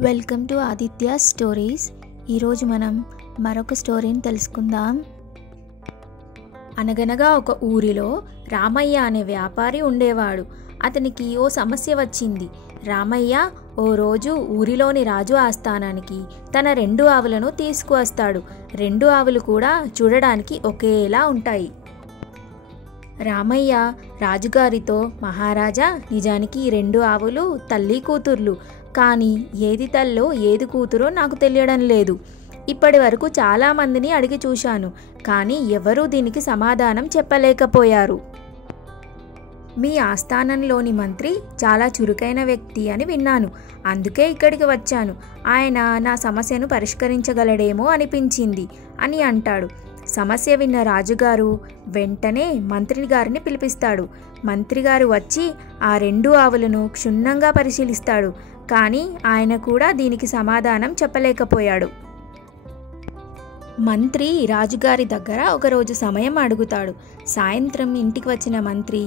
Welcome to Aditya stories. ఈరోజు మనం మరొక స్టోరీని తెలుసుకుందాం. అనగనగా ఒక ఊరిలో రామయ్య అనే వ్యాపారి ఉండేవాడు. అతనికి ఓ సమస్య వచ్చింది. రామయ్య ఓ రోజు ఊరిలోని రాజు ఆస్థానానికి తన 2 ఆవులను తీసుకువస్తాడు. 2 ఆవులు కూడా చూడడానికి ఒకేలా ఉంటాయి. రామయ్య రాజుగారితో, మహారాజా, నిజానికి ఈ 2 ఆవులు తల్లి కూతుర్లు, కానీ ఏది తల్లో ఏది కూతురో నాకు తెలియడం లేదు. ఇప్పటి వరకు చాలామందిని అడిగి చూశాను, కానీ ఎవరూ దీనికి సమాధానం చెప్పలేకపోయారు. మీ ఆస్థానంలోని మంత్రి చాలా చురుకైన వ్యక్తి అని విన్నాను, అందుకే ఇక్కడికి వచ్చాను. ఆయన నా సమస్యను పరిష్కరించగలడేమో అనిపించింది అని అంటాడు. సమస్య విన్న రాజుగారు వెంటనే మంత్రి గారిని పిలిపిస్తాడు. మంత్రిగారు వచ్చి ఆ 2 ఆవులను క్షుణ్ణంగా పరిశీలిస్తాడు, కానీ ఆయన కూడా దీనికి సమాధానం చెప్పలేకపోయాడు. మంత్రి రాజుగారి దగ్గర ఒకరోజు సమయం అడుగుతాడు. సాయంత్రం ఇంటికి వచ్చిన మంత్రి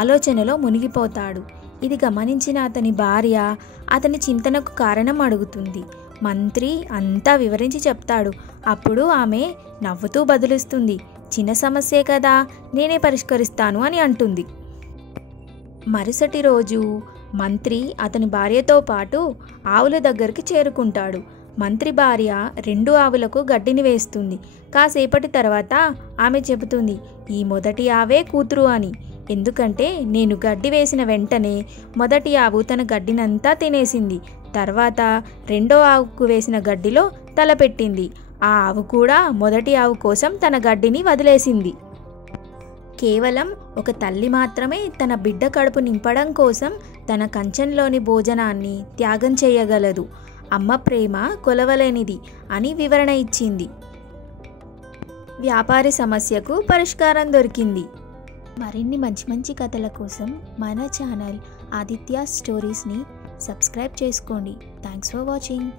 ఆలోచనలో మునిగిపోతాడు. ఇది గమనించిన అతని భార్య అతని చింతనకు కారణం అడుగుతుంది. మంత్రి అంతా వివరించి చెప్తాడు. అప్పుడు ఆమె నవ్వుతూ బదులిస్తుంది, చిన్న సమస్యే కదా, నేనే పరిష్కరిస్తాను అని అంటుంది. మరుసటి రోజు మంత్రి అతని భార్యతో పాటు ఆవుల దగ్గరికి చేరుకుంటాడు. మంత్రి భార్య 2 ఆవులకు గడ్డిని వేస్తుంది. కాసేపటి తర్వాత ఆమె చెబుతుంది, ఈ మొదటి ఆవే కూతురు అని. ఎందుకంటే నేను గడ్డి వేసిన వెంటనే మొదటి ఆవు తన గడ్డినంతా తినేసింది. తర్వాత 2వ ఆవుకు వేసిన గడ్డిలో తలపెట్టింది. ఆ ఆవు కూడా మొదటి ఆవు కోసం తన గడ్డిని వదిలేసింది. కేవలం ఒక తల్లి మాత్రమే తన బిడ్డ కడుపు నింపడం కోసం తన కంచంలోని భోజనాన్ని త్యాగం చేయగలదు. అమ్మ ప్రేమ కొలవలేనిది అని వివరణ ఇచ్చింది. వ్యాపారి సమస్యకు పరిష్కారం దొరికింది. మరిన్ని మంచి మంచి కథల కోసం మన ఛానల్ ఆదిత్య స్టోరీస్ని సబ్స్క్రైబ్ చేసుకోండి. Thanks for watching.